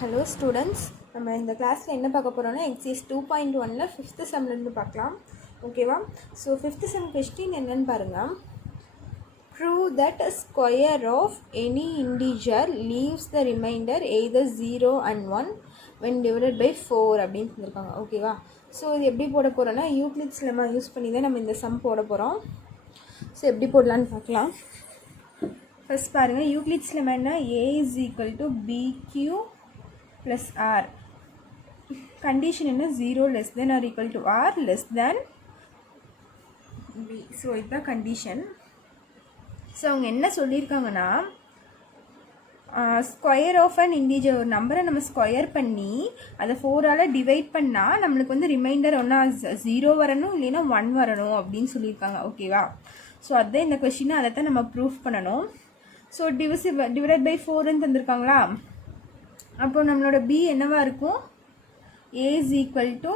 Hello students, நம்ம இந்த கிளாஸில் என்ன பார்க்க போகிறோம்னா எக்ஸைஸ் 2.1ல் 5th செம்லேருந்து பார்க்கலாம். ஓகேவா? ஸோ 5th செம் கொஸ்டின் என்னன்னு பாருங்கள். Prove that a square of any integer leaves the remainder either 0 and 1 when divided by 4 அப்படின்னு சொல்லியிருக்காங்க. ஓகேவா? ஸோ இது எப்படி போட போகிறோன்னா யூக்ளிட்ஸ் லெம்மா யூஸ் பண்ணி தான் நம்ம இந்த சம் போட போகிறோம். ஸோ எப்படி போடலான்னு பார்க்கலாம். ஃபஸ்ட் பாருங்கள், யூக்ளிட்ஸ் லெம்மா என்ன? a is equal to bq plus r. Condition என்ன? 0 less than or equal to r less than b. So இதுதான் கண்டிஷன். ஸோ அவங்க என்ன சொல்லியிருக்காங்கன்னா, ஸ்கொயர் ஆஃப் அன் இன்டிஜர், ஒரு நம்பரை நம்ம ஸ்கொயர் பண்ணி அதை 4ஆல் டிவைட் பண்ணால் நம்மளுக்கு வந்து ரிமைண்டர் ஒன்றா 0 வரணும், இல்லைன்னா 1 வரணும் அப்படின்னு சொல்லியிருக்காங்க. ஓகேவா? ஸோ அதுதான் இந்த கொஸ்டினை, அதை தான் நம்ம ப்ரூஃப் பண்ணணும். ஸோ டிவைட் பை 4ன்னு தந்திருக்காங்களா? அப்போ நம்மளோட b என்னவா இருக்கும்? a is equal to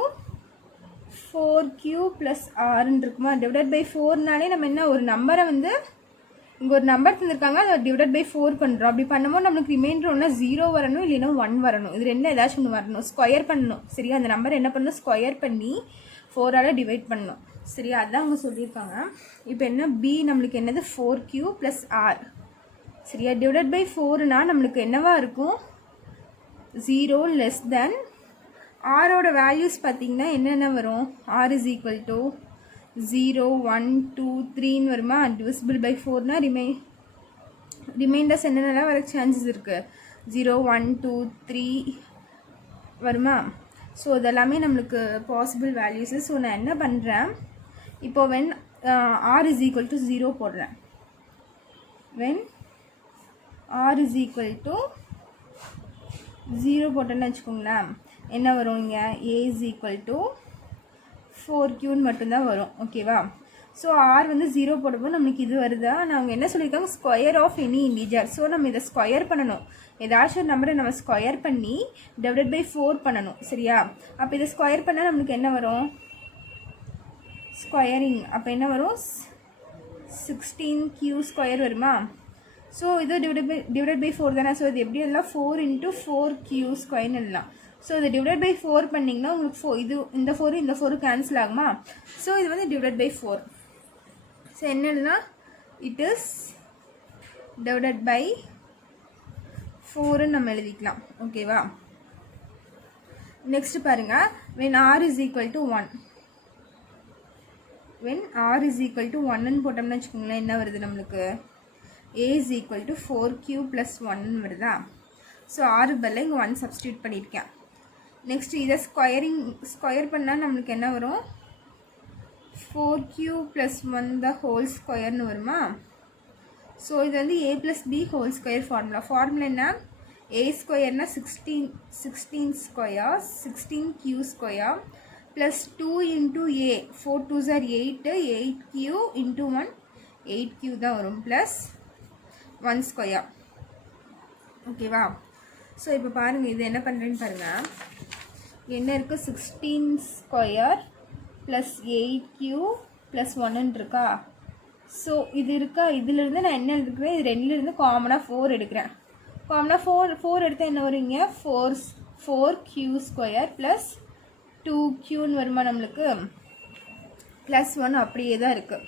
4q plus rன்னு இருக்குமா? டிவைட் பை 4நாலே நம்ம என்ன, ஒரு நம்பரை வந்து இங்கே ஒரு நம்பர் தந்திருக்காங்க, அதை டிவைட் பை 4 பண்ணுறோம். அப்படி பண்ணும்போது நம்மளுக்கு ரிமைண்டர் ஒன்றா 0 வரணும், இல்லைன்னா 1 வரணும். இது ரெண்டு ஏதாச்சும் ஒன்று வரணும். ஸ்கொயர் பண்ணணும். சரியா? அந்த நம்பர் என்ன பண்ணணும்? ஸ்கொயர் பண்ணி 4ஆல் டிவைட் பண்ணணும். சரியா? அதுதான் அவங்க சொல்லியிருக்காங்க. இப்போ என்ன, b நம்மளுக்கு என்னது? 4q plus r. சரியா? டிவைட் பை 4னா நம்மளுக்கு என்னவா இருக்கும்? 0 less than. ஆரோட வேல்யூஸ் பார்த்தீங்கன்னா என்னென்ன வரும்? r is equal to 0, 1, 2, 3ன்னு வருமா? டிவிசிபிள் பை 4னா ரிமைண்டர்ஸ் என்னென்னலாம் வர சான்சஸ் இருக்குது? 0, 1, 2, 3 வருமா? ஸோ இதெல்லாமே நம்மளுக்கு பாசிபிள் வேல்யூஸு. ஸோ நான் என்ன பண்ணுறேன், இப்போ when r is equal to 0 போடுறேன். when r is equal to 0 போட்டோன்னு வச்சுக்கோங்களேன், என்ன வரும்? இங்கே a is equal to 4qன்னு மட்டும்தான் வரும். ஓகேவா? ஸோ r வந்து 0 போடும்போது நம்மளுக்கு இது வருதா? நான் அவங்க என்ன சொல்லியிருக்காங்க? Square of any integer. So நம்ம இதை ஸ்கொயர் பண்ணணும். ஏதாச்சும் ஒரு நம்பரை நம்ம ஸ்கொயர் பண்ணி டிவைட் பை 4 பண்ணணும். சரியா? அப்போ இதை ஸ்கொயர் பண்ணால் நம்மளுக்கு என்ன வரும்? ஸ்கொயரிங். அப்போ என்ன வரும்? 16q ஸ்கொயர் வருமா? ஸோ இது டிவைட் பை 4 தானே? ஸோ இது எப்படி எல்லாம் 4 into 4q ஸ்கொயர்னு எல்லாம். ஸோ இது டிவைட் பை 4 பண்ணிங்கன்னா உங்களுக்கு இது இந்த 4 இந்த 4 கேன்சல் ஆகுமா? ஸோ இது வந்து டிவைட் பை 4. ஸோ என்னன்னா இட் இஸ் டிவைட் பை 4ன்னு நம்ம எழுதிக்கலாம். ஓகேவா? நெக்ஸ்ட் பாருங்க, when r is equal to 1. when r is equal to 1ன்னு போட்டோம்னு வச்சுக்கோங்களேன், என்ன வருது நம்மளுக்கு? a is equal to 4q plus 1ன்னு வருதா? ஸோ r பதில் இங்கே 1 சப்ஸ்டியூட் பண்ணியிருக்கேன். நெக்ஸ்ட் இதை ஸ்கொயர் பண்ணால் நம்மளுக்கு என்ன வரும்? 4q plus 1 the whole ஸ்கொயர்னு வருமா? ஸோ இது வந்து a plus b whole square formula என்ன? a ஸ்கொயர்னா 16 square 16q square plus 2 into a, 4 2s are 8, 8q into 1 8q தான் வரும் plus 1 ஸ்கொயர். ஓகேவா? ஸோ இப்போ பாருங்கள், இது என்ன பண்ணுறேன்னு பாருங்கள். என்ன இருக்குது? 16 ஸ்கொயர் ப்ளஸ் 8q ப்ளஸ் 1ன்னு இருக்கா? ஸோ இது இருக்கா? இதிலிருந்து நான் என்ன எடுக்கிறேன்? இது ரெண்டுலேருந்து காமனாக 4 எடுக்கிறேன். காமனாக 4 எடுத்தால் என்ன வருவீங்க? 4q ஸ்கொயர் ப்ளஸ் 2qன்னு வருமா நம்மளுக்கு? ப்ளஸ் 1 அப்படியே தான் இருக்குது.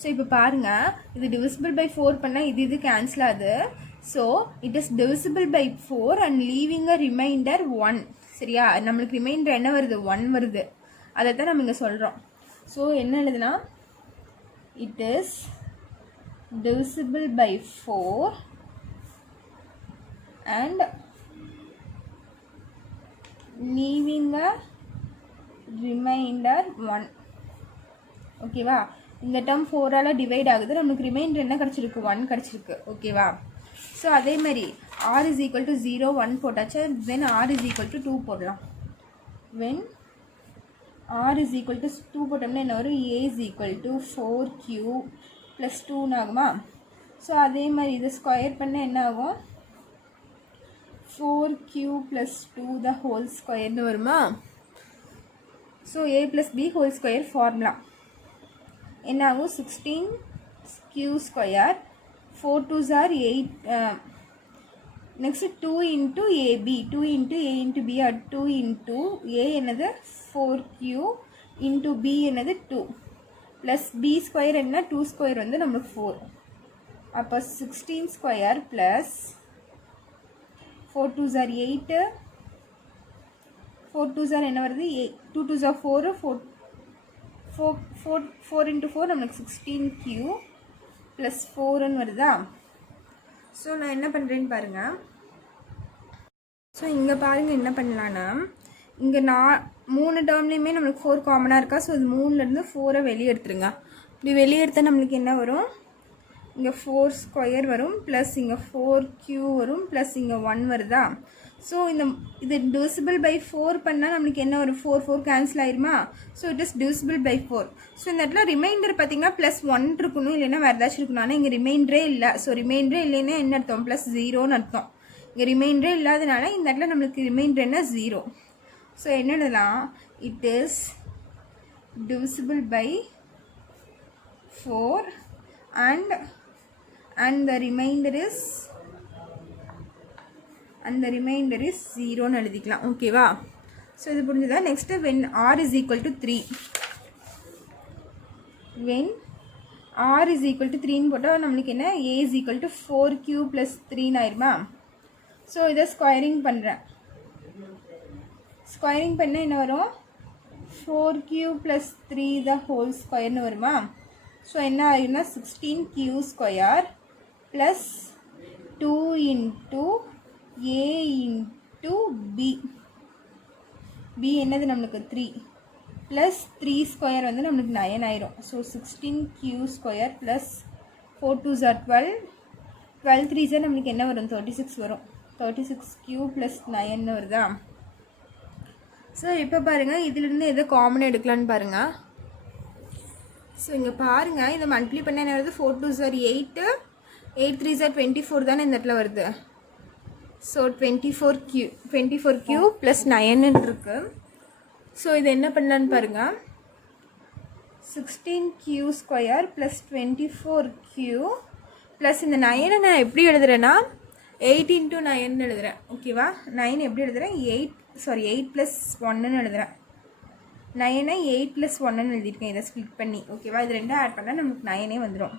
ஸோ இப்போ பாருங்கள், இது டிவிசிபிள் பை 4 பண்ணால் இது கேன்சல் ஆகுது. So it is divisible by 4 and leaving a remainder 1. சரியா? நம்மளுக்கு ரிமைண்டர் என்ன வருது? 1 வருது. அதை தான் நம்ம இங்கே சொல்கிறோம். ஸோ என்ன எழுதுனா, it is divisible by 4 and leaving a remainder 1. ஓகேவா? இந்த டேர்ம் 4ஆல் டிவைட் ஆகுது. நம்மளுக்கு ரிமைண்டர் என்ன கிடச்சிருக்கு? 1 கிடச்சிருக்கு. ஓகேவா? ஸோ அதே மாதிரி r is equal to 0, 1 போட்டாச்சு. then r is equal to 2 போடலாம். when r is equal to 2 போட்டோம்னா என்ன வரும்? a is equal to 4q plus 2ன்னு ஆகுமா? ஸோ அதே மாதிரி இது ஸ்கொயர் பண்ண என்ன ஆகும்? 4q plus 2 the whole ஸ்கொயர்னு வருமா? So a plus b whole square formula என்ன ஆகும்? 16q ஸ்கொயர் 4 2s are 8 next 2 into AB 2 into A into B 2 into A என்னது 4q இன்ட்டு பி என்னது 2 ப்ளஸ் பி ஸ்கொயர் என்ன 2 ஸ்கொயர் வந்து நம்மளுக்கு 4. அப்போ 16 square plus 4 2s are 8 4 2s are என்ன வருது 2 2s are 4 4 into 4 நம்மளுக்கு 16q ப்ளஸ் 4ன்னு வருதா. ஸோ நான் என்ன பண்ணுறேன்னு பாருங்கள். ஸோ இங்கே பாருங்கள் என்ன பண்ணலான்னா இங்கே 3 டேர்ம்லேயுமே நம்மளுக்கு 4 காமனாக இருக்கா. ஸோ இது 3லேருந்து 4 வெளியே எடுத்துருங்க. இப்படி வெளியே எடுத்தால் நம்மளுக்கு என்ன வரும் இங்கே 4 ஸ்கொயர் வரும் ப்ளஸ் இங்கே 4q வரும் ப்ளஸ் இங்கே 1 வருதா. ஸோ இது divisible by 4 பண்ணால் நம்மளுக்கு என்ன வரும் 4 4 கேன்சல் ஆயிருமா. So it is divisible by 4. So இந்த இடத்துல ரிமைண்டர் பார்த்தீங்கன்னா ப்ளஸ் 1 இருக்கணும் இல்லைன்னா வேறு ஏதாச்சும் இருக்கணும். ஆனால் இங்கே ரிமைண்டரே இல்லை. ஸோ ரிமைண்டரே இல்லைன்னா என்ன அர்த்தம் ப்ளஸ் 0ன்னு அர்த்தம். இங்கே ரிமைண்டரே இல்லாதனால இந்த இடத்துல நம்மளுக்கு ரிமைண்டர் என்ன 0. ஸோ என்னதுலாம் it is divisible by 4 and the remainder is 0ன்னு எழுதிக்கலாம். ஓகேவா. ஸோ இது புரிஞ்சுதா. Next when r is equal to 3 when r is equal to 3ன்னு போட்டால் நம்மளுக்கு என்ன a is equal to 4q plus 3ன்னு ஆயிருமா. ஸோ இதை ஸ்கொயரிங் பண்ணுறேன். ஸ்கொயரிங் பண்ணால் என்ன வரும் 4q plus 3 the whole ஸ்கொயர்னு வருமா. ஸோ என்ன ஆயிரும்னா 16q square plus 2 into a into b என்னது நம்மளுக்கு 3 ப்ளஸ் 3 ஸ்கொயர் வந்து நம்மளுக்கு 9 ஆயிரும். So 16q square plus 4 2s are 12 12 3s நம்மளுக்கு என்ன வரும் 36 வரும். 36q ப்ளஸ் 9ன்னு வருதா. ஸோ இப்போ பாருங்கள் இதிலிருந்து எதை காமன் எடுக்கலான்னு பாருங்கள். ஸோ இங்கே பாருங்கள் இதை மல்டிப்ளை பண்ண என்ன வருது 4 2s are 8 8 3s are 24 தானே இந்த இடத்துல வருது. ஸோ 24q ப்ளஸ் 9ன்னு இருக்கு. ஸோ இது என்ன பண்ணலான்னு பாருங்கள் 16q square plus 24q plus இந்த 9 நான் எப்படி எழுதுறேன்னா 8 into 9ன்னு எழுதுகிறேன். ஓகேவா. 9 எப்படி எழுதுகிறேன் 8 ப்ளஸ் 1ன்னு எழுதுகிறேன். 9 8 ப்ளஸ் 1ன்னு எழுதியிருக்கேன் இதை ஸ்ப்ளிட் பண்ணி. ஓகேவா. இது ரெண்டும் ஆட் பண்ணால் நமக்கு 9 வந்துடும்.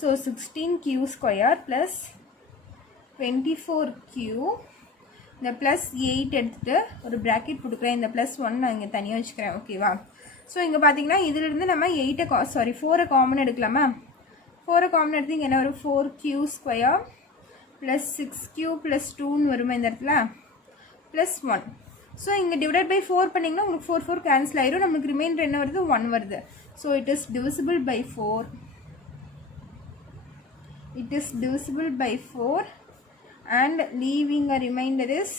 So 16q square plus 24q இந்த ப்ளஸ் 8 எடுத்துகிட்டு ஒரு ப்ராக்கெட் கொடுக்குறேன். இந்த ப்ளஸ் 1 நான் இங்கே தனியாக வச்சுக்கிறேன். ஓகேவா. ஸோ இங்கே பார்த்தீங்கன்னா இதிலிருந்து நம்ம 4 காமன் எடுக்கலாமா. 4 காமன் எடுத்து இங்கே என்ன வரும் 4q square plus 6q plus 2ன்னு வருமா இந்த இடத்துல ப்ளஸ் 1. ஸோ இங்கே டிவைட் பை 4 பண்ணிங்கன்னா உங்களுக்கு 4 4 கேன்சல் ஆயிரும். நமக்கு ரிமைண்டர் என்ன வருது 1 வருது. So it is divisible by 4 and leaving a remainder is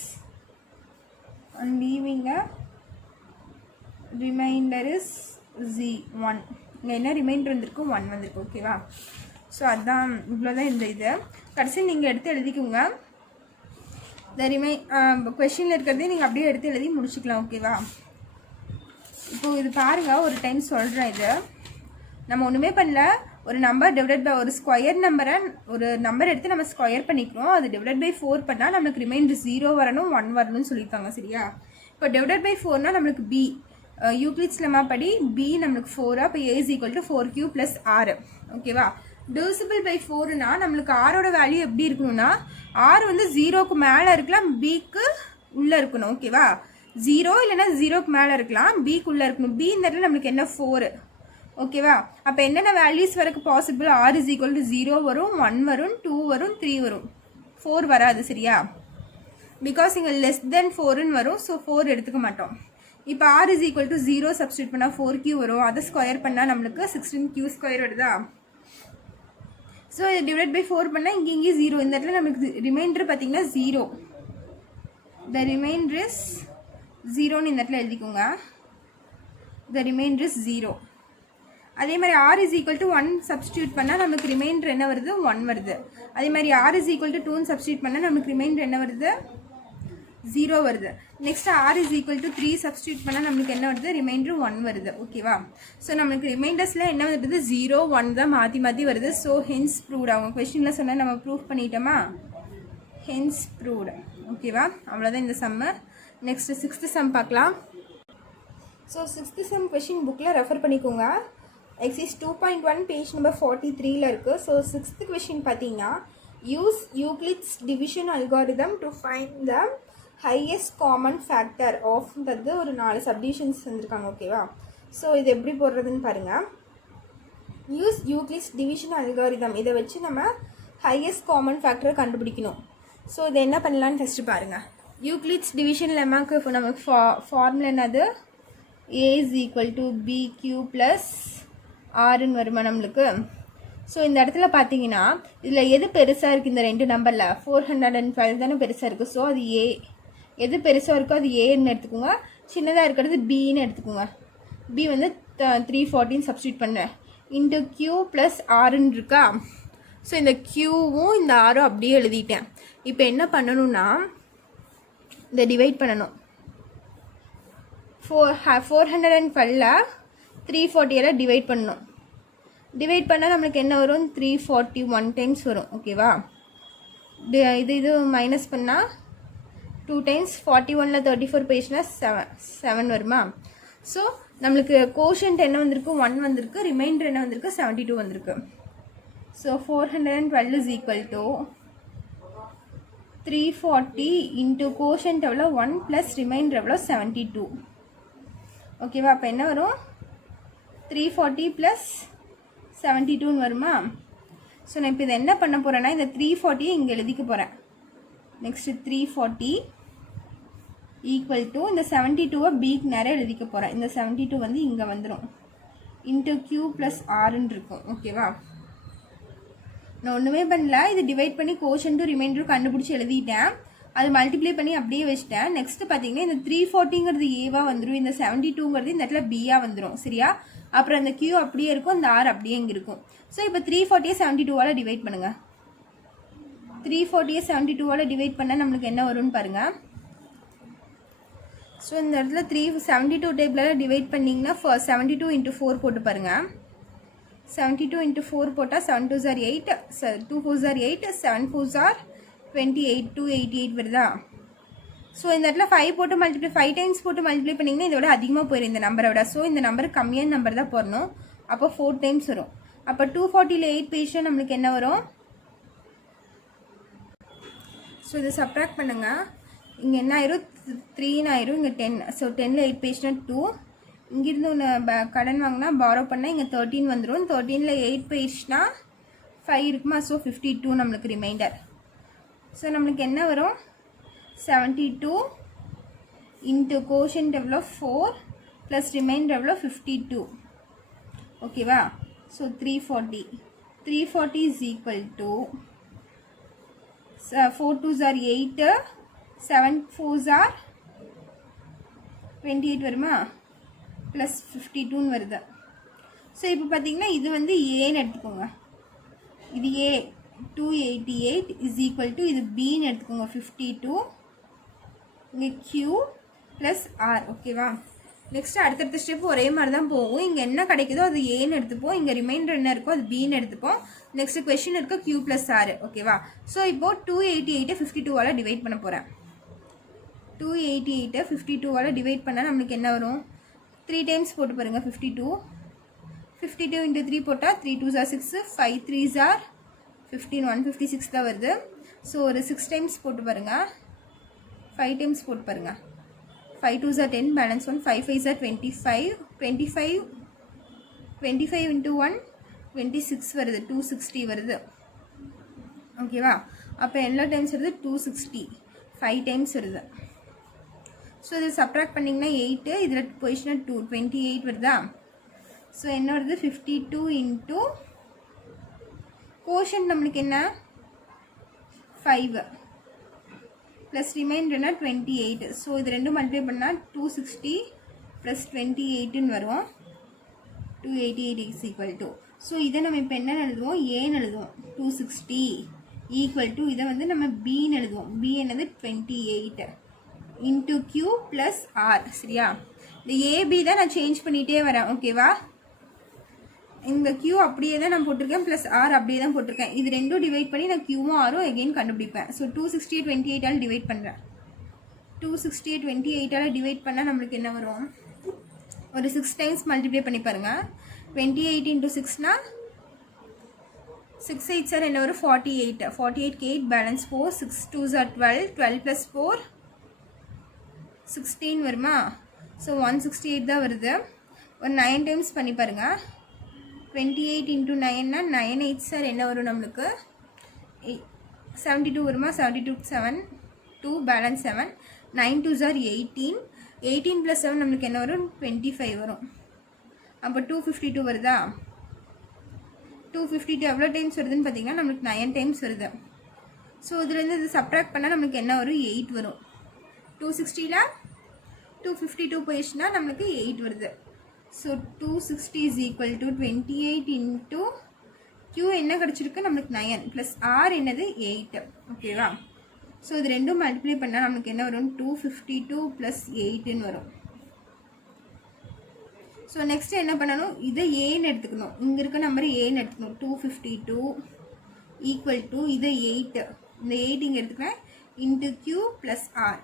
1. இங்கே என்ன ரிமைண்டர் வந்திருக்கு 1 வந்திருக்கு. ஓகேவா. ஸோ அதுதான் இவ்வளோதான் இந்த இது. கடைசி நீங்கள் எடுத்து எழுதிக்கோங்க. கொஷினில் இருக்கிறதே நீங்கள் அப்படியே எடுத்து எழுதி முடிச்சுக்கலாம். ஓகேவா. இப்போது இது பாருங்கள் ஒரு டைம் சொல்கிறேன். இது நம்ம ஒன்றுமே பண்ணல. ஒரு நம்பர் டிவைட் பை ஒரு ஸ்கொயர் நம்பரை ஒரு நம்பர் எடுத்து நம்ம ஸ்கொயர் பண்ணிக்கிறோம். அது டிவைட் பை 4 பண்ணால் நம்மளுக்கு ரிமைண்டர் 0 வரணும் 1 வரணும்னு சொல்லியிருக்காங்க. சரியா. இப்போ டிவைட் பை 4னால் நம்மளுக்கு b யூக்ளிட்ஸ் லெம்மா படி b நம்மளுக்கு 4. அப்போ a is equal to 4q plus r. ஓகேவா. divisible by 4னா நம்மளுக்கு ஆரோட வேல்யூ எப்படி இருக்கணும்னா r வந்து 0க்கு மேலே இருக்கலாம் bக்கு உள்ளே இருக்கணும். ஓகேவா. 0 இல்லைன்னா 0க்கு மேலே இருக்கலாம் bக்கு உள்ளே இருக்கணும். b இந்த இடத்துல நம்மளுக்கு என்ன 4. ஓகேவா. அப்போ என்னென்ன வேல்யூஸ் வரைக்கு possible r is equal to 0 வரும் 1 வரும் 2 வரும் 3 வரும் 4 வராது. சரியா. பிகாஸ் இங்கே லெஸ் தென் 4ன்னு வரும். ஸோ 4 எடுத்துக்க மாட்டோம். இப்போ r is equal to 0 substitute பண்ணால் 4q வரும். அதை ஸ்கொயர் பண்ணால் நம்மளுக்கு 16q ஸ்கொயர் வருதா. ஸோ இது டிவைட் பை 4 பண்ணால் இங்கே 0. இந்த இடத்துல நம்மளுக்கு ரிமைண்டர் பார்த்தீங்கன்னா 0. த ரிமைண்டர் இஸ் 0ன்னு இந்த இடத்துல எழுதிக்கோங்க. த ரிமைண்டர் இஸ் 0. அதே மாதிரி r is equal to 1 substitute பண்ணால் நமக்கு ரிமைண்டர் என்ன வருது 1 வருது. அதே மாதிரி r is equal to 2 substitute பண்ணால் நமக்கு ரிமைண்டர் என்ன வருது 0 வருது. Next r is equal to 3 substitute பண்ணால் நமக்கு என்ன வருது ரிமைண்டர் 1 வருது. ஓகேவா. ஸோ நமக்கு ரிமைண்டர்ஸில் என்ன வருது 0 1 தான் மாற்றி வருது. So hence proved. அவங்க கொஸ்டினில் சொன்னால் நம்ம ப்ரூவ் பண்ணிட்டோமா. Hence proved. ஓகேவா, அவ்வளோதான் இந்த சம்மு. நெக்ஸ்ட்டு 6th சம் பார்க்கலாம். ஸோ 6th சம் கொஷின் புக்கில் ரெஃபர் பண்ணிக்கோங்க. எக்ஸைஸ் 2.1 பேஜ் நம்பர் 43ல் இருக்குது. ஸோ 6th கொஷின் பார்த்தீங்கன்னா, use Euclid's division algorithm to find the highest common factor of தது ஒரு 4 சப்டிவிஷன்ஸ் வந்துருக்காங்க. ஓகேவா, ஸோ இது எப்படி போடுறதுன்னு பாருங்கள். யூஸ் யூக்ளிட்ஸ் டிவிஷன் அல்காரிதம், இதை வச்சு நம்ம ஹையஸ்ட் காமன் ஃபேக்டரை கண்டுபிடிக்கணும். ஸோ இதை என்ன பண்ணலான்னு ஃபஸ்ட்டு பாருங்கள். யூக்ளிட்ஸ் டிவிஷன் லெமாக்கு இப்போ நமக்கு ஃபார்முலா என்னது, A is equal to BQ plus Rன்னு வருமா நம்மளுக்கு. ஸோ இந்த இடத்துல பார்த்தீங்கன்னா இதில் எது பெருசாக இருக்குது, இந்த 2 நம்பரில் 405 தானே பெருசாக இருக்குது. ஸோ அது A, எது பெருசாக இருக்கோ அது ஏன்னு எடுத்துக்கோங்க, சின்னதாக இருக்கிறது பின்னு எடுத்துக்கோங்க. பி வந்து 314 சப்ஸ்டியூட் பண்ணேன். இன்ட்டு Q ப்ளஸ் ஆர்ன்னு இருக்கா. ஸோ இந்த Qவும் இந்த ஆரும் அப்படியே எழுதிட்டேன். இப்போ என்ன பண்ணணும்னா இதை டிவைட் பண்ணணும். 412ல் 340 டிவைட் பண்ணணும். டிவைட் பண்ணால் நம்மளுக்கு என்ன வரும், 341 டைம்ஸ் வரும். ஓகேவா, இது மைனஸ் பண்ணால் 2 டைம்ஸ் 41ல் 34 பேஜ்னா 7 வருமா. ஸோ நம்மளுக்கு கோஷன்ட் என்ன வந்திருக்கு, 1 வந்திருக்கு. ரிமைண்டர் என்ன வந்திருக்கு, 72 வந்திருக்கு. So 412 is equal to 340 into quotient எவ்வளோ 1 ப்ளஸ் ரிமைண்டர் எவ்வளோ 72. ஓகேவா, அப்போ என்ன வரும், 340 ப்ளஸ் 72ன்னு வருமா. ஸோ நான் இப்போ இதை என்ன பண்ண போகிறேன்னா, இந்த 340 இங்கே எழுதிக்க போகிறேன். நெக்ஸ்ட்டு 340 ஈக்குவல் டு இந்த 72வை பிக்கு நேரம் எழுதிக்க போகிறேன். இந்த 72 வந்து இங்கே வந்துடும். இன்ட்டு Q ப்ளஸ் ஆர்ன்னு இருக்கும். ஓகேவா, நான் ஒன்றுமே பண்ணல, இது டிவைட் பண்ணி கோஷன்ட்டும் ரிமைண்டரும் கண்டுபிடிச்சி எழுதிட்டேன். அது மல்டிப்ளை பண்ணி அப்படியே வச்சிட்டேன். நெக்ஸ்ட்டு பார்த்தீங்கன்னா இந்த 340ங்கிறது ஏவாக வந்துடும், இந்த 72ங்கிறது இந்த இடத்துல பியாக வந்துடும். சரியா, அப்புறம் இந்த Q அப்படியே இருக்கும், இந்த ஆர் அப்படியே இங்கே இருக்கும். ஸோ இப்போ 340 72வால் டிவைட் பண்ணுங்கள். 340 72வால் டிவைட் பண்ணால் நம்மளுக்கு என்ன வரும்னு பாருங்கள். ஸோ இந்த இடத்துல 372 டைப்பில் டிவைட் பண்ணிங்கன்னா 72 × 4 போட்டு பாருங்கள். 72 × 4 போட்டால் 7 2s are 8, 2 4s are 8, 7 4s are 28, 288 வருதா. ஸோ இந்த இடத்துல 5 போட்டு மல்டிப்ளை 5 டைம்ஸ் போட்டு மல்டிப்ளை பண்ணிங்கன்னா இதோட அதிகமாக போயிடும் இந்த நம்பரை விட. ஸோ இந்த நம்பர் கம்மியான நம்பர் தான் போடணும். அப்போ 4 டைம்ஸ் வரும். அப்போ 240ல் 8 பேஜ்னா நம்மளுக்கு என்ன வரும். ஸோ இதை சப்ராக்ட் பண்ணுங்கள். இங்கே என்ன ஆயிரும், 3ன்னு ஆயிரும். இங்கே 10. ஸோ 10ல் 8 பேஜ்னா 2. இங்கேருந்து ஒன்று கடன் வாங்கினா பாரோ பண்ணால் இங்கே 13 வந்துடும். 13ல் 8 பேஜ்னா 5 இருக்குமா. ஸோ 52 நம்மளுக்கு ரிமைண்டர். ஸோ நம்மளுக்கு என்ன வரும், 72 இன்ட்டு கோஷன்ட் எவ்வளோ 4 ப்ளஸ் ரிமைண்டர் எவ்வளோ 52. ஓகேவா, so 340 is equal to 4 2s are 8, 7 4s are 28 வருமா, ப்ளஸ் 52ன்னு வருது. ஸோ இப்போ பார்த்தீங்கன்னா இது வந்து ஏன்னு எடுத்துக்கோங்க. இது ஏ 288 இஸ் ஈக்குவல் டு இது பின்னு எடுத்துக்கோங்க 52. இங்கே Q ப்ளஸ் ஆர். ஓகேவா, நெக்ஸ்ட்டு அடுத்தடுத்த ஸ்டெப் ஒரே மாதிரி தான் போகும். இங்கே என்ன கிடைக்குதோ அது ஏன்னு எடுத்துப்போம், இங்கே ரிமைண்டர் என்ன இருக்கோ அது பின்னு எடுத்துப்போம். நெக்ஸ்ட்டு கொஷின் இருக்க Q ப்ளஸ் ஆர். ஓகேவா, ஸோ இப்போது 288 52வால் டிவைட் பண்ண போகிறேன். 288 52வால் டிவைட் பண்ணால் நம்மளுக்கு என்ன வரும், 3 டைம்ஸ் போட்டு பாருங்கள். 52 × 3 போட்டால் 3 2s are 6, 5 3s are 15, 156 தான் வருது. ஸோ ஒரு 6 டைம்ஸ் போட்டு பாருங்கள். 5 டைம்ஸ் போட்டு பாருங்கள். 5 2s are 10, balance 1, 5 5s are 25, 25 × 1 26 வருது, 260 வருது. ஓகேவா, அப்போ எல்லா டைம்ஸ் வருது 260, 5 டைம்ஸ் வருது. ஸோ இது சப்ராக்ட் பண்ணிங்கன்னா 8, இதில் போயிடுச்சுன்னா 2 28 வருதா. ஸோ என்ன வருது, 52 இன்ட்டு கோஷன்ட் நம்மளுக்கு என்ன 5 ப்ளஸ் ரிமைண்டர்னா 28. ஸோ இது ரெண்டும் மல்டிப்ளை பண்ணால் 260 ப்ளஸ் 28ன்னு வரும். 288 இஸ் ஈக்குவல் டு. ஸோ இதை நம்ம இப்போ என்ன எழுதுவோம், ஏன்னு எழுதுவோம். 260 ஈக்குவல் டு இதை வந்து நம்ம பின்னு எழுதுவோம். பி என்னது 28 இன்ட்டு Q ப்ளஸ் ஆர். சரியா, இந்த ஏபி தான் நான் சேஞ்ச் பண்ணிகிட்டே வரேன். ஓகேவா, இந்த q அப்படியே தான் நான் போட்டிருக்கேன் ப்ளஸ் ஆர் அப்படியே தான் போட்டிருக்கேன். இது ரெண்டும் டிவைட் பண்ணி நான் க்யூவும் ஆரும் எகெயின் கண்டுபிடிப்பேன். ஸோ 268 28ஆல் டிவைட் பண்ணுறேன். 268 28ஆல் டிவைட் பண்ணால் நம்மளுக்கு என்ன வரும்? ஒரு 6 டைம்ஸ் மல்டிப்ளை பண்ணி பாருங்கள். 28 into 6னா 6 8 சார் என்ன வரும்? 48. 48 8 பேலன்ஸ் 4 6 2s are 12 12 plus 4 16 வருமா? ஸோ 168 தான் வருது. ஒரு 9 டைம்ஸ் பண்ணி பாருங்கள். 28 into 9னா 9 8 சார் என்ன வரும் நம்மளுக்கு? 72 வருமா? 72 7 2 பேலன்ஸ் 7 9 2s are 18 18 plus 7 நம்மளுக்கு என்ன வரும்? 25 வரும். அப்போ 252 வருதா? 252 எவ்வளோ டைம்ஸ் வருதுன்னு பார்த்தீங்கன்னா நம்மளுக்கு 9 டைம்ஸ் வருது. ஸோ இதுலேருந்து இது சப்ட்ராக்ட் பண்ணால் நம்மளுக்கு என்ன வரும்? 8 வரும். 260ல் 252 போயிடுச்சுன்னா நம்மளுக்கு 8 வருது. So 260 is equal to 28 into q என்ன கிடச்சிருக்கு நம்மளுக்கு? 9 ப்ளஸ் ஆர் என்னது? 8. ஓகேவா? ஸோ இது ரெண்டும் மல்டிப்ளை பண்ணால் நம்மளுக்கு என்ன வரும்? 252 ப்ளஸ் 8ன்னு வரும். ஸோ நெக்ஸ்ட்டு என்ன பண்ணணும்? இதை ஏன்னு எடுத்துக்கணும். இங்கே இருக்க நம்பர் ஏன்னு எடுத்துக்கணும். 252 ஈக்குவல் டு இதை 8. இந்த 8 இங்கே எடுத்துக்கிறேன் இன்ட்டு க்யூ ப்ளஸ் ஆர்.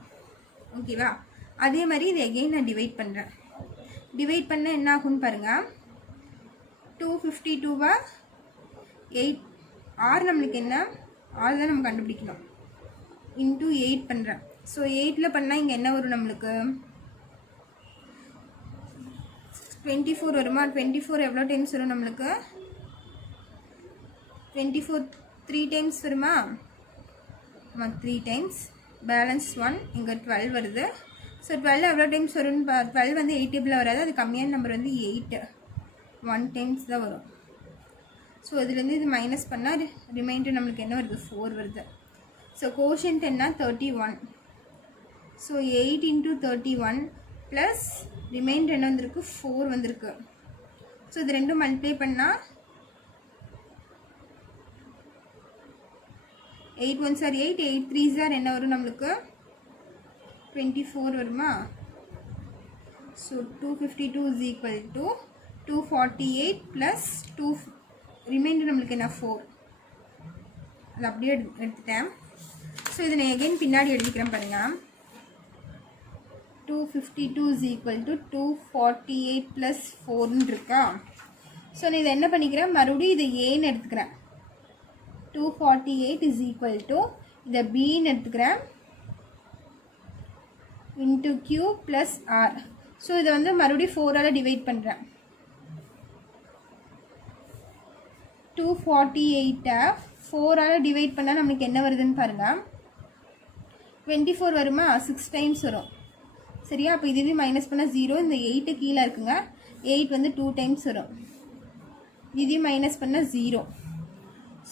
ஓகேவா? அதே மாதிரி இதை எகெயின் நான் டிவைட் பண்ணுறேன். டிவைட் பண்ண என்ன ஆகும்னு பாருங்கள். 252 8 ஆர் நம்மளுக்கு என்ன? ஆர் தான் நம்ம கண்டுபிடிக்கணும். இன்ட்டு 8 பண்ணுறேன். ஸோ 8ல் பண்ணால் இங்கே என்ன வரும் நம்மளுக்கு? 24 வருமா? 24 எவ்வளோ டைம்ஸ் வரும் நம்மளுக்கு? 24 3 டைம்ஸ் வருமா? 3 டைம்ஸ் பேலன்ஸ் 1 இங்கே 12 வருது. ஸோ 12 எவ்வளோ டைம்ஸ் வரும்னு 12 வந்து 8 டேபிளில் வராது. அது கம்மியான நம்பர் வந்து 8 1 டைம்ஸ் தான் வரும். ஸோ இதுலேருந்து இது மைனஸ் பண்ணால் ரிமைண்டர் நம்மளுக்கு என்ன வருது? 4 வருது. ஸோ கோஷன்ட் என்ன? 31. ஸோ 8 into 31 ப்ளஸ் ரிமைண்டர் என்ன வந்திருக்கு? 4 வந்திருக்கு. ஸோ இது ரெண்டும் மல்டிப்ளை பண்ணால் 8 1s are 8 8 3s are என்ன வரும் நம்மளுக்கு? 24 வருமா? So 252 is equal to 248 plus 2 remainder நம்மளுக்கு என்ன? 4. அது அப்படியே எடுத்துட்டேன். ஸோ இதை நான் எகெயின் பின்னாடி எழுதிக்கிறேன் பாருங்கள். 252 is equal to 248 ப்ளஸ் 4ன்னு இருக்கா? ஸோ நான் இதை என்ன பண்ணிக்கிறேன்? மறுபடியும் இதை ஏன்னு எடுத்துக்கிறேன். 248 is equal to இதை பின்னு எடுத்துக்கிறேன் into q plus r. So இதை வந்து மறுபடியும் 4ஆல் டிவைட் பண்ணுறேன். 248 4ஆல் டிவைட் பண்ணால் நம்மளுக்கு என்ன வருதுன்னு பாருங்கள். 24 வருமா? 6 டைம்ஸ் வரும். சரியா? அப்போ இதுவே மைனஸ் பண்ணால் 0. இந்த 8 கீழே இருக்குங்க. 8 வந்து 2 டைம்ஸ் வரும். இதையும் மைனஸ் பண்ணால் 0.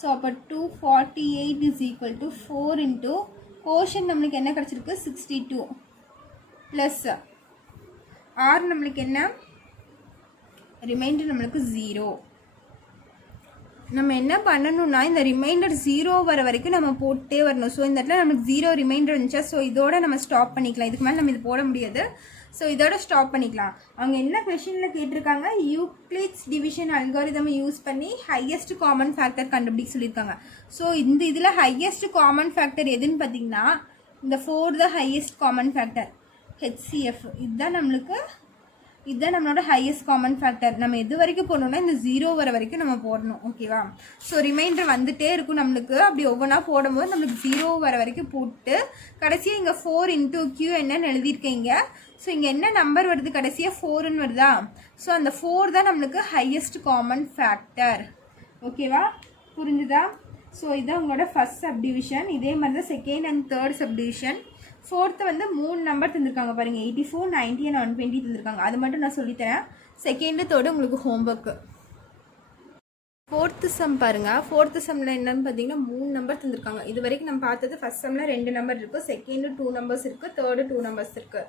ஸோ அப்போ 248 is equal to 4 into கோஷன் நம்மளுக்கு என்ன கிடச்சிருக்கு? 62 ப்ளஸ் ஆர் நம்மளுக்கு என்ன? ரிமைண்டர் நம்மளுக்கு 0. நம்ம என்ன பண்ணணும்னா இந்த ரிமைண்டர் 0 வர வரைக்கும் நம்ம போட்டே வரணும். ஸோ இந்த இடத்துல நமக்கு 0 ரிமைண்டர் இருந்துச்சா? ஸோ இதோட நம்ம ஸ்டாப் பண்ணிக்கலாம். இதுக்கு மேலே நம்ம இது போட முடியாது. ஸோ இதோட ஸ்டாப் பண்ணிக்கலாம். அவங்க என்ன கொஷனில் கேட்டிருக்காங்க? யூக்ளிட்ஸ் டிவிஷன் அல்காரிதம் யூஸ் பண்ணி ஹையஸ்ட் காமன் ஃபேக்டர் கண்டுபிடிக்க சொல்லியிருக்காங்க. ஸோ இந்த இதில் ஹையஸ்ட் காமன் ஃபேக்டர் எதுன்னு பார்த்தீங்கன்னா இந்த 4 தான் ஹையஸ்ட் காமன் ஃபேக்டர். HCF இதுதான் நம்மளோட ஹையஸ்ட் காமன் ஃபேக்டர். நம்ம எது வரைக்கும் போடணும்னா இந்த 0 வர வரைக்கும் நம்ம போடணும். ஓகேவா? ஸோ ரிமைண்டர் வந்துட்டே இருக்கும் நம்மளுக்கு. அப்படி ஒவ்வொன்றா போடும்போது நம்மளுக்கு 0 வர வரைக்கும் போட்டு கடைசியாக இங்கே 4 into Q என்னன்னு எழுதியிருக்கீங்க. ஸோ இங்கே என்ன நம்பர் வருது? கடைசியாக 4ன்னு வருதா? ஸோ அந்த 4 தான் நம்மளுக்கு ஹையஸ்ட் காமன் ஃபேக்டர். ஓகேவா? புரிஞ்சுதா? ஸோ இதுதான் உங்களோட ஃபர்ஸ்ட் சப்டிவிஷன். இதே மாதிரி தான் second and third subdivision. Fourth வந்து 3 நம்பர் தந்துருக்காங்க பாருங்கள். 84 90 and 120 தந்துருக்காங்க. அது மட்டும் நான் சொல்லித்தரேன். செகண்டு தேர்டு உங்களுக்கு ஹோம்ஒர்க்கு. ஃபோர்த்து சம் பாருங்கள். ஃபோர்த்து சம்மில் என்னன்னு பார்த்தீங்கன்னா 3 நம்பர் தந்துருக்காங்க. இது வரைக்கும் நம்ம பார்த்தது ஃபஸ்ட் சம்மில் 2 நம்பர் இருக்குது, செகண்டு 2 நம்பர்ஸ் இருக்குது, தேர்டு 2 நம்பர்ஸ் இருக்குது.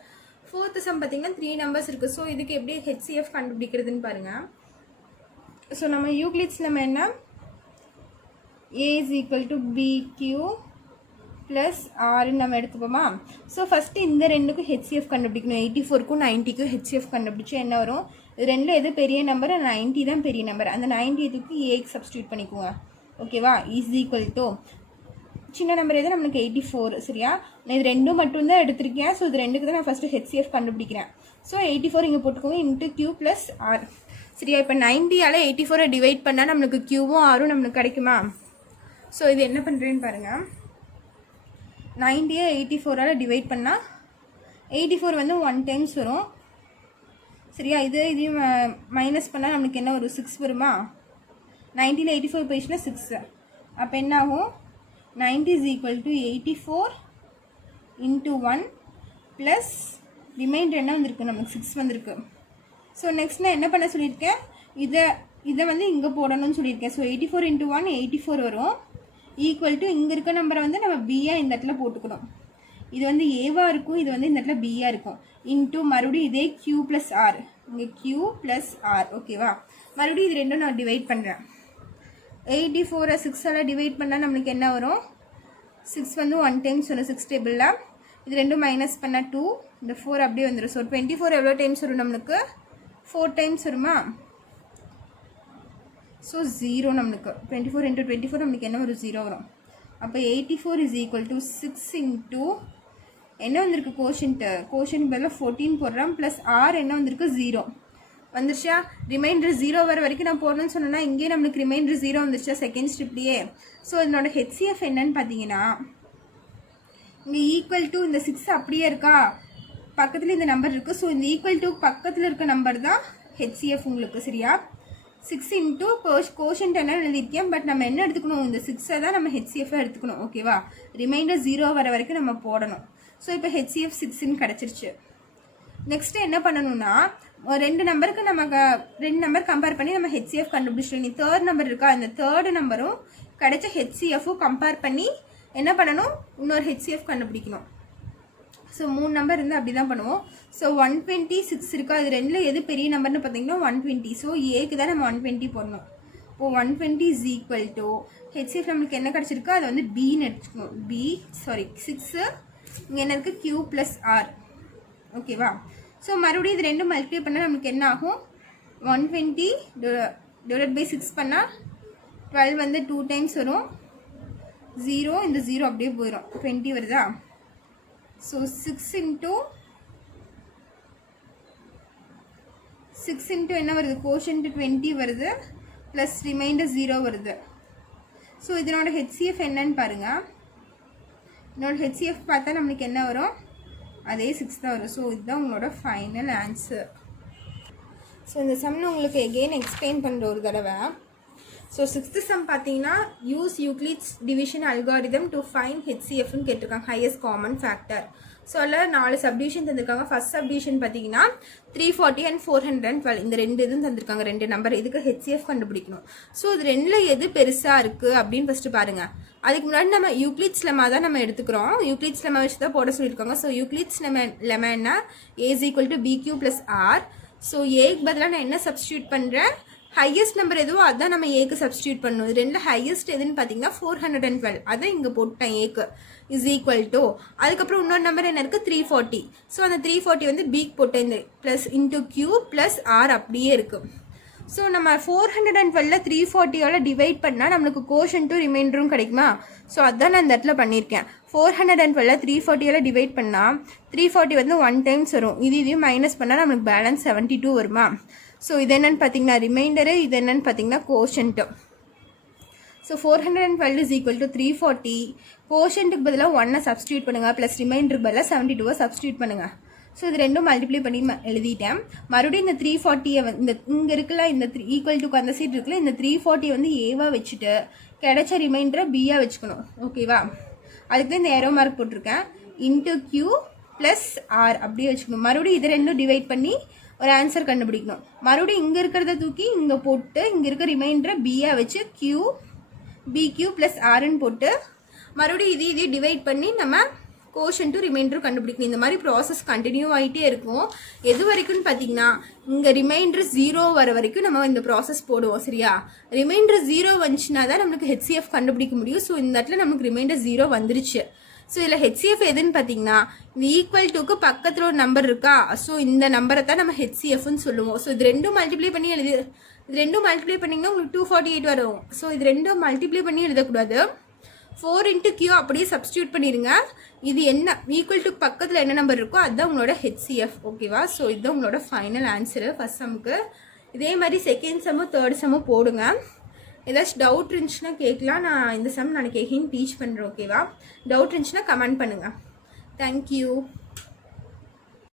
ஃபோர்த்து சம் பார்த்தீங்கன்னா 3 நம்பர்ஸ் இருக்குது. ஸோ இதுக்கு எப்படி HCF கண்டுபிடிக்கிறதுன்னு பாருங்கள். ஸோ நம்ம யூக்ளிட்ஸ் நம்ம என்ன A is equal to BQ plus ஆறுன்னு நம்ம எடுத்துப்போமா. ஸோ ஃபஸ்ட்டு இந்த ரெண்டுக்கும் HCF கண்டுபிடிக்கணும். 84க்கும் 90க்கும் HCF கண்டுபிடிச்சா என்ன வரும்? ரெண்டில் எது பெரிய நம்பர்? 90 தான் பெரிய நம்பர். அந்த 90 தூக்கி ஏக்கு சப்ஸ்டியூட் பண்ணிக்குவோங்க. ஓகேவா? இஸ் ஈக்குவல் டு சின்ன நம்பர் எது? நம்மளுக்கு 84. சரியா? நான் இது ரெண்டும் மட்டும்தான் எடுத்திருக்கேன். ஸோ இது ரெண்டுக்கு தான் நான் ஃபஸ்ட்டு ஹெச்சிஎஃப் கண்டுபிடிக்கிறேன். ஸோ 84 இங்கே போட்டுக்கோங்க இன்ட்டு கியூ ப்ளஸ் ஆர். சரியா? இப்போ 90ஆல் 84 டிவைட் பண்ணால் நம்மளுக்கு கியூவும் ஆரும் நம்மளுக்கு கிடைக்குமா? ஸோ இது என்ன பண்ணுறேன்னு பாருங்கள். 90 84ஆல் டிவைட் பண்ணால் 84 வந்து 1 டைம்ஸ் வரும். சரியா? இதையும் மைனஸ் பண்ணால் நம்மளுக்கு என்ன வரும்? 6 வருமா? 90ல் 84 போயிடுச்சுன்னா 6. அப்போ என்ன ஆகும்? 90 is equal to 84 into 1 plus reminder என்ன வந்திருக்கு? நம்மளுக்கு 6 வந்திருக்கு. ஸோ நெக்ஸ்ட் நான் என்ன பண்ண சொல்லியிருக்கேன்? இதை வந்து இங்கே போடணும்னு சொல்லியிருக்கேன். ஸோ 84 into 1 84 வரும். ஈக்குவல் டு இங்கே இருக்க நம்பரை வந்து நம்ம பியாக இந்த இடத்துல போட்டுக்கணும். இது வந்து ஏவாக இருக்கும், இது வந்து இந்த இடத்துல பியாக இருக்கும். இன்ட்டு மறுபடியும் இதே கியூ ப்ளஸ் ஆர், இங்கே கியூ ப்ளஸ் ஆர். ஓகேவா? மறுபடியும் இது ரெண்டும் நான் டிவைட் பண்ணுறேன். 84 6ஆல் டிவைட் பண்ணால் நம்மளுக்கு என்ன வரும்? 6 வந்து 1 டைம்ஸ் வரும் 6 டேபிளில். இது ரெண்டும் மைனஸ் பண்ணால் 2, இந்த 4 அப்படியே வந்துடும். ஸோ 24 எவ்வளோ டைம்ஸ் வரும்? நம்மளுக்கு 4 டைம்ஸ் வருமா? ஸோ 0 நம்மளுக்கு 24 into 24 நம்மளுக்கு என்ன வரும்? 0 வரும். அப்போ 84 is equal to 6 into என்ன வந்திருக்கு? கோஷன்ட் பதில் 14 போடுறோம். ப்ளஸ் ஆர் என்ன வந்திருக்கு? 0 வந்துருச்சா? ரிமைண்டர் 0 வர வரைக்கும் நான் போடணும்னு சொன்னேன்னா இங்கேயே நம்மளுக்கு ரிமைண்டர் 0 வந்துருச்சா செகண்ட் ஸ்டெப்லேயே? ஸோ இதனோட ஹெச்சிஎஃப் என்னன்னு பார்த்தீங்கன்னா, இங்கே ஈக்குவல் டு இந்த 6 அப்படியே இருக்கா, பக்கத்தில் இந்த நம்பர் இருக்குது. ஸோ இந்த ஈக்குவல் டு பக்கத்தில் இருக்க நம்பர் தான் ஹெச்சிஎஃப் உங்களுக்கு. சரியா? 6 இன்ட்டு கோஷன்ட் என்ன எழுதியிருக்கேன், பட் நம்ம என்ன எடுத்துக்கணும்? இந்த 6ஐ தான் நம்ம ஹெச்சிஎஃபாக எடுத்துக்கணும். ஓகேவா? ரிமைண்டர் 0 வர வரைக்கும் நம்ம போடணும். ஸோ இப்போ ஹெச்சிஎஃப் 6ன்னு கிடச்சிருச்சு. நெக்ஸ்ட்டு என்ன பண்ணணும்னா, ரெண்டு நம்பர் கம்பேர் பண்ணி நம்ம ஹெச்சிஎஃப் கண்டுபிடிச்சிட்டோம். நீ தேர்ட் நம்பர் இருக்கா, இந்த தேர்டு நம்பரும் கிடைச்ச ஹெச்சிஎஃப்பும் கம்பேர் பண்ணி என்ன பண்ணணும்? இன்னொரு ஹெச்சிஎஃப் கண்டுபிடிக்கணும். ஸோ 3 நம்பர் இருந்து அப்படி தான் பண்ணுவோம். ஸோ 126 இருக்கா, இது ரெண்டில் எது பெரிய நம்பர்னு பார்த்தீங்கன்னா 120. ஸோ ஏக்கு தான் நம்ம 120 போடணும். இப்போது 120 is equal to ஹெச்சிஎஃப் நம்மளுக்கு என்ன கிடச்சிருக்கோ அதை வந்து பின்னு எடுத்துக்கணும். 6 இங்கே என்ன இருக்குது? Q plus r. ஓகேவா? ஸோ மறுபடியும் இது ரெண்டும் மல்டிப்ளை பண்ணால் நம்மளுக்கு என்ன ஆகும்? 120 டிவைட் பை 6 பண்ணால் 12 வந்து 2 டைம்ஸ் வரும். 0 இந்த 0 அப்படியே போயிடும். 20 வருதா? ஸோ 6 இன்ட்டு என்ன வருது? கோஷன்ட் 20 வருது, ப்ளஸ் ரிமைண்டர் 0 வருது. ஸோ இதனோட ஹெச்சிஎஃப் என்னன்னு பாருங்கள். இதனோட ஹெச்சிஎஃப் பார்த்தா நம்மளுக்கு என்ன வரும்? அதே 6 தான் வரும். ஸோ இதுதான் உங்களோட ஃபைனல் ஆன்சர். ஸோ இந்த சம் உங்களுக்கு எகெயின் எக்ஸ்பிளைன் பண்ணுற ஒரு தடவை. ஸோ 6th சம் பார்த்தீங்கன்னா, use Euclid's division algorithm to find ஹெச்சிஎஃப்னு கேட்டிருக்காங்க, ஹையஸ்ட் காமன் ஃபேக்டர். ஸோ அதில் 4 சப்டிவிஷன் தந்திருக்காங்க. ஃபர்ஸ்ட் சப்டிவிஷன் பார்த்தீங்கன்னா 340 and 412 இந்த ரெண்டு இதுவும் தந்திருக்காங்க, ரெண்டு நம்பர். இதுக்கு ஹெச்சிஎஃப் கண்டுபிடிக்கணும். ஸோ இது ரெண்டில் எது பெருசாக இருக்குது அப்படின்னு ஃபஸ்ட்டு பாருங்கள். அதுக்கு முன்னாடி நம்ம யூக்ளிட்ஸ் லெமா தான் நம்ம எடுத்துக்கிறோம். யூக்ளிட்ஸ் லெமா வச்சு தான் போட சொல்லியிருக்காங்க. ஸோ யூக்ளிட்ஸ் லெமான்னா A is equal to BQ plus R. So ஏக்கு பதிலாக நான் என்ன சப்ஸ்டியூட் பண்ணுறேன்? ஹையஸ்ட் நம்பர் எதுவோ அதுதான் நம்ம ஏக்கு சப்ஸ்டியூட் பண்ணணும். இது ரெண்டில் ஹையஸ்ட் எதுன்னு பார்த்தீங்கன்னா 412. அதை இங்கே போட்டேன். ஏக்கு இஸ் ஈக்குவல் டு, அதுக்கப்புறம் இன்னொரு நம்பர் என்ன இருக்குது? 340. ஸோ அந்த 340 வந்து பிக்கு போட்டேன். இந்த plus into q plus r அப்படியே இருக்குது. ஸோ நம்ம 412 340ஆல் டிவைட் பண்ணால் நம்மளுக்கு கோஷன்ட்டும் ரிமைண்டரும் கிடைக்குமா? ஸோ அதுதான் நான் இந்த இடத்துல பண்ணியிருக்கேன். 412 340ஆல் டிவைட் பண்ணால் 340 வந்து 1 டைம்ஸ் வரும். இதையும் மைனஸ் பண்ணால் நம்மளுக்கு பேலன்ஸ் 72 வருமா? ஸோ இது என்னென்னு பார்த்தீங்கன்னா ரிமைண்டரு, இது என்னென்னு பார்த்தீங்கன்னா quotient. So 412 is equal to 340. கோஷன்ட்டுக்கு பதிலாக 1 சப்ஸ்டியூட் பண்ணுங்கள், ப்ளஸ் ரிமைண்டருக்கு பதிலாக 72 சப்ஸ்டியூட் பண்ணுங்கள். ஸோ இது ரெண்டும் மல்டிப்ளை பண்ணி எழுதிட்டேன். மறுபடியும் இந்த 340 இந்த இங்கே இருக்குல்ல, இந்த ஈக்குவல் டுக்கு அந்த சீட் இருக்குல்ல, இந்த 340 வந்து ஏவாக வச்சுட்டு கிடைச்ச ரிமைண்டரை பியாக வச்சுக்கணும். ஓகேவா? அதுக்கு தான் இந்த ஏரோ மார்க் போட்டிருக்கேன். இன்ட்டு கியூ ப்ளஸ் ஆர் அப்படியே வச்சுக்கணும். மறுபடியும் இது ரெண்டும் டிவைட் பண்ணி ஒரு ஆன்சர் கண்டுபிடிக்கணும். மறுபடியும் இங்கே இருக்கிறத தூக்கி இங்கே போட்டு இங்கே இருக்க ரிமைண்டரை பியாக வச்சு BQ ப்ளஸ் ஆர்ன்னு போட்டு மறுபடியும் இதையும் டிவைட் பண்ணி நம்ம கோஷன்ட்டும் ரிமைண்டரும் கண்டுபிடிக்கணும். இந்த மாதிரி ப்ராசஸ் கண்டினியூ ஆகிட்டே இருக்கும். எது வரைக்கும்னு பார்த்தீங்கன்னா இங்கே ரிமைண்டர் 0 வர வரைக்கும் நம்ம இந்த ப்ராசஸ் போடுவோம். சரியா? ரிமைண்டர் 0 வந்துச்சுன்னா தான் நம்மளுக்கு ஹெச்சிஎஃப் கண்டுபிடிக்க முடியும். ஸோ இந்த இடத்துல நமக்கு ரிமைண்டர் 0 வந்துருச்சு. ஸோ இதில் ஹெச்சிஎஃப் எதுன்னு பார்த்தீங்கன்னா இந்த ஈக்குவல் டுக்கு பக்கத்தில் ஒரு நம்பர் இருக்கா, ஸோ இந்த நம்பரை தான் நம்ம ஹெச்சிஎஃப்னு சொல்லுவோம். ஸோ இது ரெண்டும் மல்டிப்ளை பண்ணி இது ரெண்டும் மல்டிப்ளை பண்ணிங்கன்னா உங்களுக்கு 248 வரும். ஸோ இது ரெண்டும் மல்டிப்ளை பண்ணி எழுதக்கூடாது. 4 × Q அப்படியே சப்ஸ்டியூட் பண்ணிடுங்க. இது என்ன ஈக்குவல் டு பக்கத்தில் என்ன நம்பர் இருக்கோ அதுதான் உங்களோட ஹெச்சிஎஃப். ஓகேவா? ஸோ இதுதான் உங்களோட ஃபைனல் ஆன்சரு ஃபர்ஸ்ட் சம்முக்கு. இதே மாதிரி செகண்ட் செம்மும் தேர்ட் செம்மும் போடுங்க. ஏதாச்சும் டவுட் இருந்துச்சுன்னா கேட்கலாம். நான் இந்த சம் நாளைக்கு எகைன் டீச் பண்ணுறேன். ஓகேவா? டவுட் இருந்துச்சுன்னா கமெண்ட் பண்ணுங்கள். தேங்க்யூ.